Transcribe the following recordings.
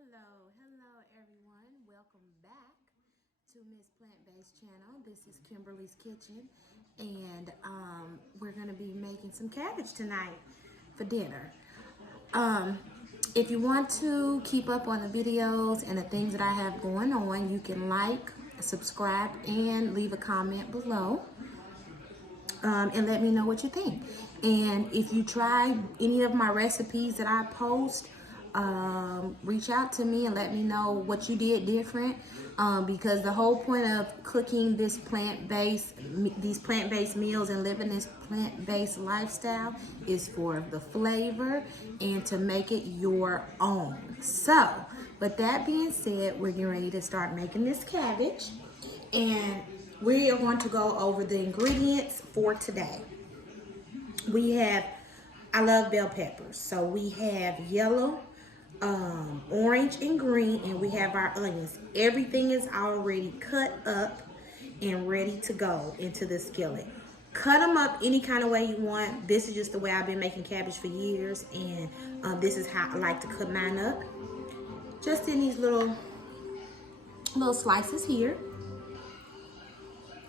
Hello everyone. Welcome back to Miss Plant-Based Channel. This is Kimberly's Kitchen, and we're gonna be making some cabbage tonight for dinner. If you want to keep up on the videos and the things that I have going on, you can like, subscribe, and leave a comment below. And let me know what you think. And if you try any of my recipes that I post, reach out to me and let me know what you did different, because the whole point of cooking these plant-based meals and living this plant-based lifestyle is for the flavor and to make it your own. So with that being said, we're getting ready to start making this cabbage, and we are going to go over the ingredients for today. We have, I love bell peppers, so we have yellow, orange, and green, and we have our onions. Everything is already cut up and ready to go into the skillet. Cut them up any kind of way you want. This is just the way I've been making cabbage for years, and this is how I like to cut mine up. Just in these little slices here.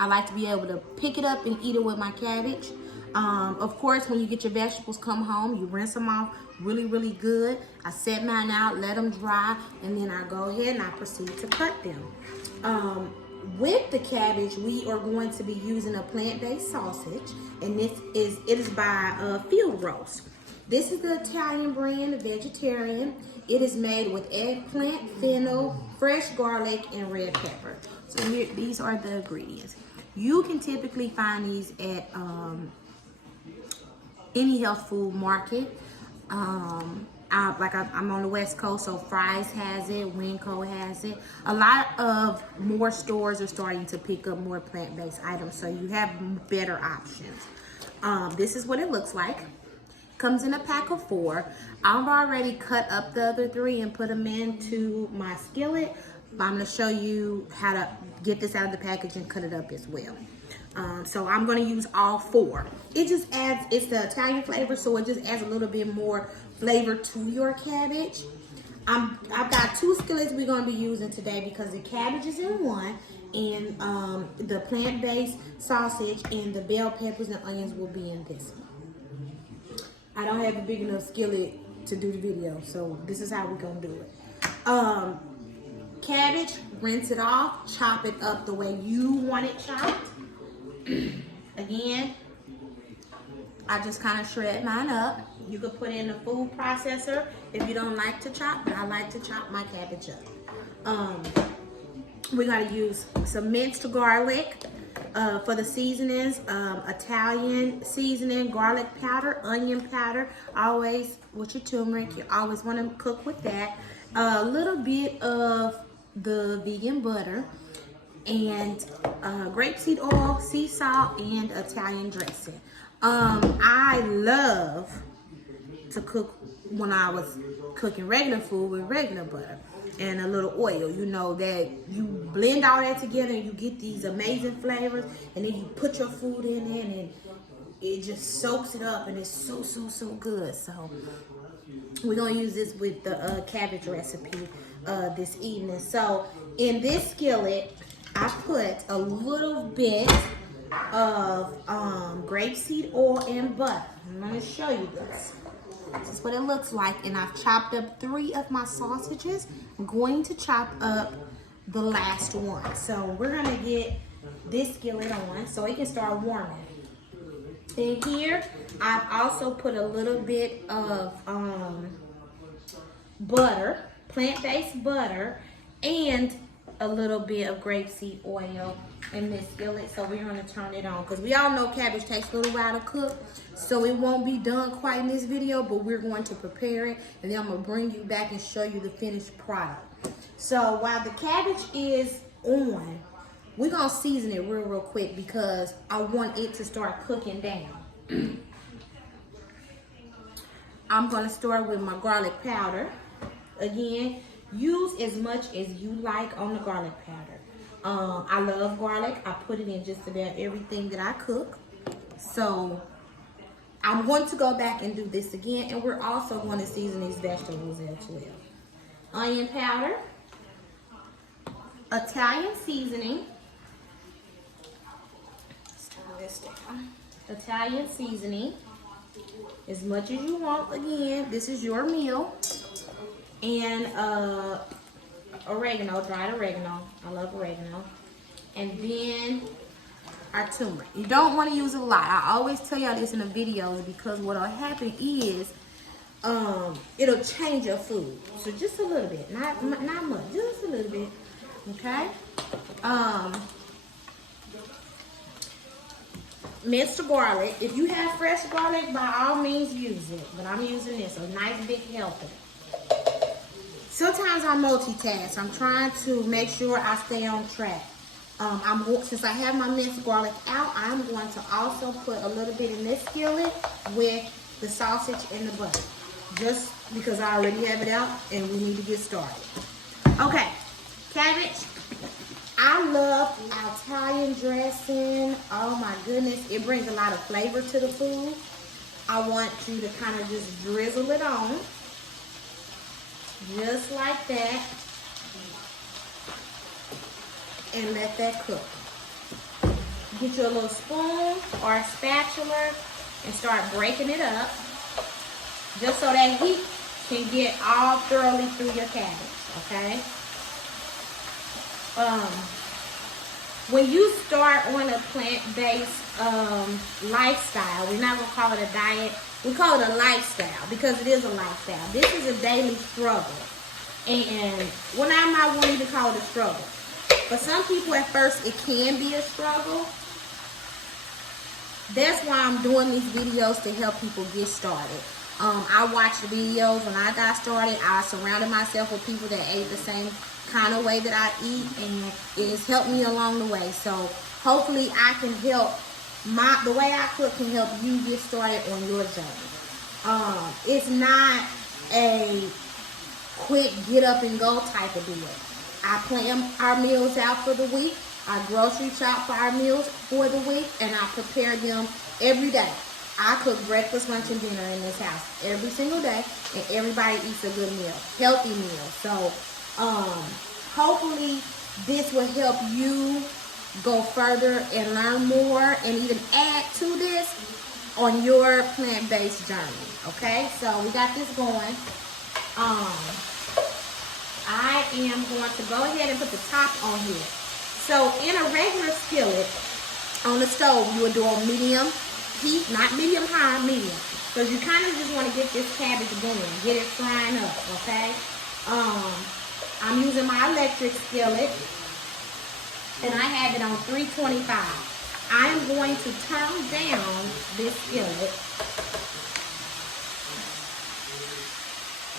I like to be able to pick it up and eat it with my cabbage. Of course, when you get your vegetables, come home, you rinse them off really good. I set mine out, let them dry, and then I go ahead and I proceed to cut them. With the cabbage, we are going to be using a plant-based sausage, and it is by Field Roast. This is the Italian brand, vegetarian. It is made with eggplant, fennel, fresh garlic, and red pepper. So here, these are the ingredients. You can typically find these at any health food market. I'm on the West Coast, so Fry's has it, Winco has it. A lot of more stores are starting to pick up more plant-based items, so you have better options. This is what it looks like. Comes in a pack of 4. I've already cut up the other 3 and put them into my skillet. But I'm going to show you how to get this out of the package and cut it up as well. So I'm going to use all 4. It just adds, it's the Italian flavor, so it just adds a little bit more flavor to your cabbage. I've got 2 skillets we're going to be using today because the cabbage is in one, and the plant-based sausage and the bell peppers and onions will be in this one. I don't have a big enough skillet to do the video, so this is how we're going to do it. Cabbage, rinse it off, chop it up the way you want it chopped. Again, I just kind of shred mine up. You could put it in a food processor if you don't like to chop, but I like to chop my cabbage up. We're going to use some minced garlic for the seasonings, Italian seasoning, garlic powder, onion powder, always with your turmeric. You always want to cook with that. A little bit of the vegan butter, and grapeseed oil, sea salt, and Italian dressing. I love to cook when I was cooking regular food with regular butter and a little oil. You know that you blend all that together and you get these amazing flavors, and then you put your food in it and it just soaks it up, and it's so good. So we're gonna use this with the cabbage recipe this evening. So in this skillet, I put a little bit of grapeseed oil and butter. I'm gonna show you this. This is what it looks like, and I've chopped up 3 of my sausages. I'm going to chop up the last one. So we're gonna get this skillet on so it can start warming. In here, I've also put a little bit of butter, plant-based butter, and a little bit of grapeseed oil in this skillet. So we're going to turn it on because we all know cabbage takes a little while to cook, so it won't be done quite in this video, but we're going to prepare it, and then I'm going to bring you back and show you the finished product. So while the cabbage is on, we're going to season it real quick because I want it to start cooking down. I'm going to start with my garlic powder. Again, use as much as you like on the garlic powder. I love garlic. I put it in just about everything that I cook. So I'm going to go back and do this again, and we're also going to season these vegetables as well. onion powder, Italian seasoning. Let's turn this down. Italian seasoning, as much as you want. Again, this is your meal. And oregano, dried oregano. I love oregano. And then our turmeric. You don't want to use a lot. I always tell y'all this in the videos because what'll happen is it'll change your food. So just a little bit, not much, just a little bit. Okay. Minced garlic. If you have fresh garlic, by all means use it. But I'm using this, a nice big helping. Sometimes I multitask. I'm trying to make sure I stay on track. Since I have my minced garlic out, I'm going to also put a little bit in this skillet with the sausage and the butter. Just because I already have it out and we need to get started. Okay, cabbage. I love Italian dressing. Oh my goodness, it brings a lot of flavor to the food. I want you to kind of just drizzle it on. Just like that. And let that cook. Get you a little spoon or a spatula and start breaking it up. Just so that heat can get all thoroughly through your cabbage, okay? When you start on a plant-based lifestyle, we're not gonna call it a diet, we call it a lifestyle because it is a lifestyle. This is a daily struggle. And well, I might want to call it a struggle. For some people at first it can be a struggle. That's why I'm doing these videos to help people get started. I watched the videos when I got started. I surrounded myself with people that ate the same kind of way that I eat, and it has helped me along the way. So hopefully I can help, the way I cook can help you get started on your journey. It's not a quick get up and go type of deal. I plan our meals out for the week. I grocery shop for our meals for the week, and I prepare them every day. I cook breakfast, lunch, and dinner in this house every single day, and everybody eats a good meal, healthy meal. So hopefully this will help you go further and learn more and even add to this on your plant-based journey. Okay, so we got this going. I am going to go ahead and put the top on here. So in a regular skillet on the stove, you would do a medium heat, not medium high, medium. Because you kind of just want to get this cabbage going, get it frying up, okay? I'm using my electric skillet, and I have it on 325. I am going to turn down this skillet.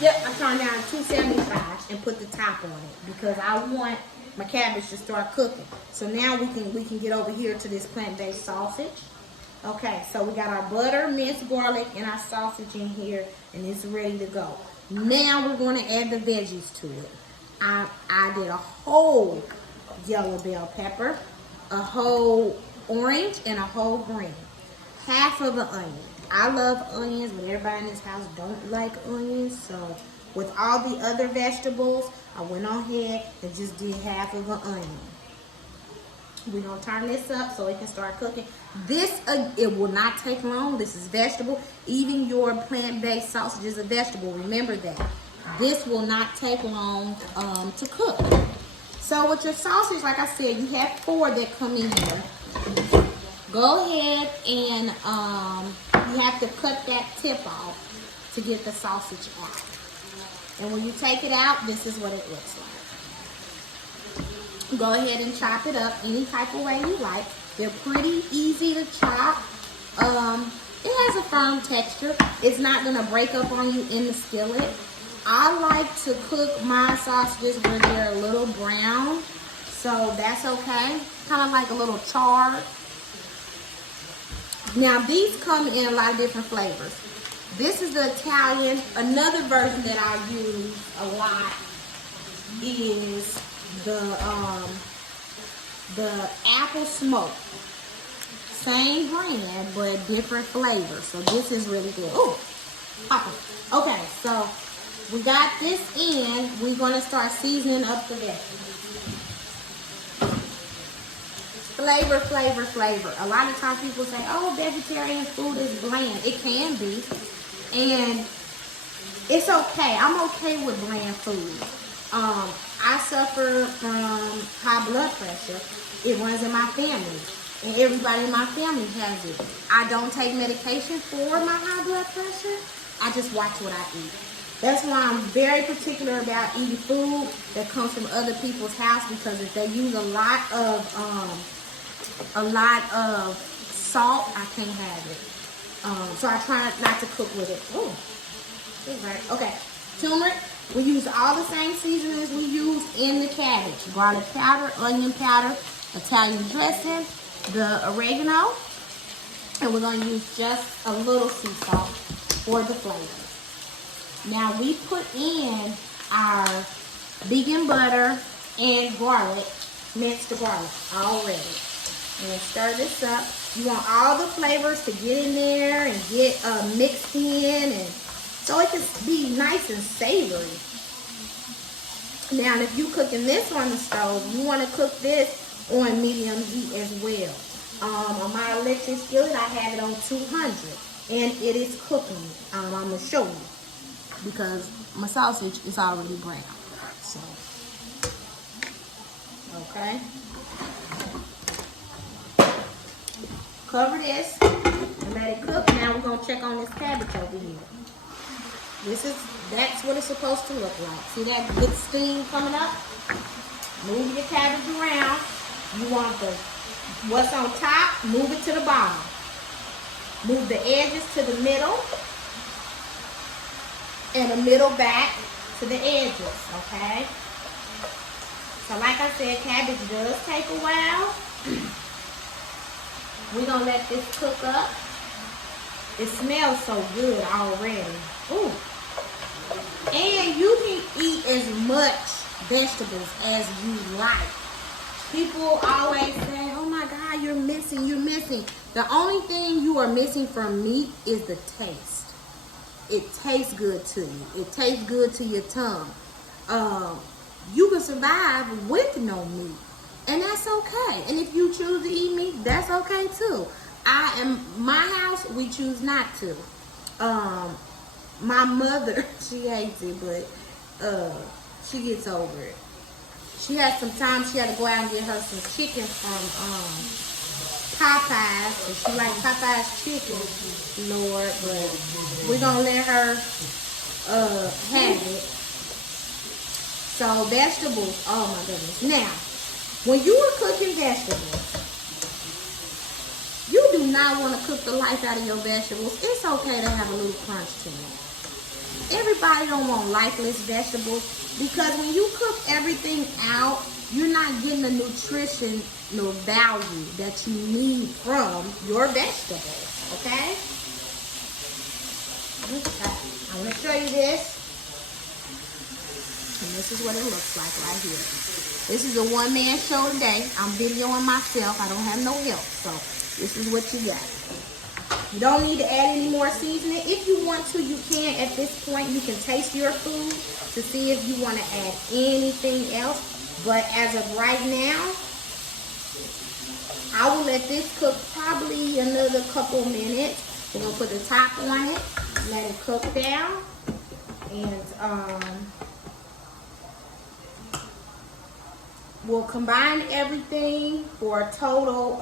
Yep, I turned down 275 and put the top on it because I want my cabbage to start cooking. So now we can get over here to this plant-based sausage. Okay, so we got our butter, minced garlic, and our sausage in here, and it's ready to go. Now we're going to add the veggies to it. I did a whole yellow bell pepper, a whole orange, and a whole green. Half of an onion. I love onions, but everybody in this house don't like onions. So with all the other vegetables, I went on ahead and just did half of an onion. We're going to turn this up so it can start cooking. This, it will not take long. This is vegetable. Even your plant-based sausage is a vegetable. Remember that. This will not take long to cook. So with your sausage, like I said, you have 4 that come in here. Go ahead and you have to cut that tip off to get the sausage out. And when you take it out, this is what it looks like. Go ahead and chop it up any type of way you like. They're pretty easy to chop. It has a firm texture. It's not going to break up on you in the skillet. I like to cook my sausages where they're a little brown. So that's okay. Kind of like a little charred. Now these come in a lot of different flavors. This is the Italian. Another version that I use a lot is the apple smoke. Same brand, but different flavors. So this is really good. Ooh, okay. So we we got this in, we're gonna start seasoning up the vegetables. Flavor, flavor, flavor. A lot of times people say, oh, vegetarian food is bland. It can be. And it's okay. I'm okay with bland food. I suffer from high blood pressure. It runs in my family. And everybody in my family has it. I don't take medication for my high blood pressure. I just watch what I eat. That's why I'm very particular about eating food that comes from other people's house, because if they use a lot of salt, I can't have it. So I try not to cook with it. Oh, okay. Turmeric. We use all the same seasonings we use in the cabbage: garlic powder, onion powder, Italian dressing, the oregano, and we're going to use just a little sea salt for the flavor. Now we put in our vegan butter and garlic, minced garlic already. And stir this up. You want all the flavors to get in there and get mixed in, and so it can be nice and savory. Now, if you're cooking this on the stove, you want to cook this on medium heat as well. On my electric skillet, I have it on 200, and it is cooking. I'm going to show you, because my sausage is already brown. So, okay. Cover this and let it cook. Now we're going to check on this cabbage over here. That's what it's supposed to look like. See that good steam coming up? Move your cabbage around. You want what's on top, move it to the bottom. Move the edges to the middle and the middle back to the edges, okay? So like I said, cabbage does take a while. We're going to let this cook up. It smells so good already. Ooh. And you can eat as much vegetables as you like. People always say, oh my God, you're missing. The only thing you are missing from meat is the taste. It tastes good to you. It tastes good to your tongue. You can survive with no meat, and that's okay. And if you choose to eat meat, that's okay too. My house, we choose not to. My mother, she hates it, but she gets over it. She had some time, she had to go out and get her some chicken from Popeyes, and she likes Popeyes chicken, Lord, but we're gonna let her have it. So vegetables, oh my goodness. Now, when you are cooking vegetables, you do not want to cook the life out of your vegetables. It's okay to have a little crunch to it. Everybody don't want lifeless vegetables, because when you cook everything out, you're not getting the nutritional value that you need from your vegetables, okay? Okay, I'm going to show you this. And this is what it looks like right here. This is a one-man show today. I'm videoing myself. I don't have no help, so this is what you got. You don't need to add any more seasoning. If you want to, you can. At this point, you can taste your food to see if you want to add anything else. But as of right now, I will let this cook probably another couple minutes. We're going to put the top on it, let it cook down. And we'll combine everything for a total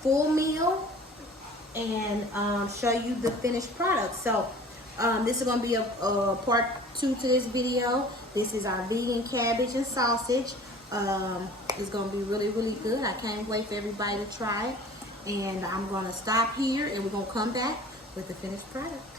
full meal, and show you the finished product. So this is going to be a part 2 to this video. This is our vegan cabbage and sausage. It's going to be really, really good. I can't wait for everybody to try it. And I'm going to stop here, and we're going to come back with the finished product.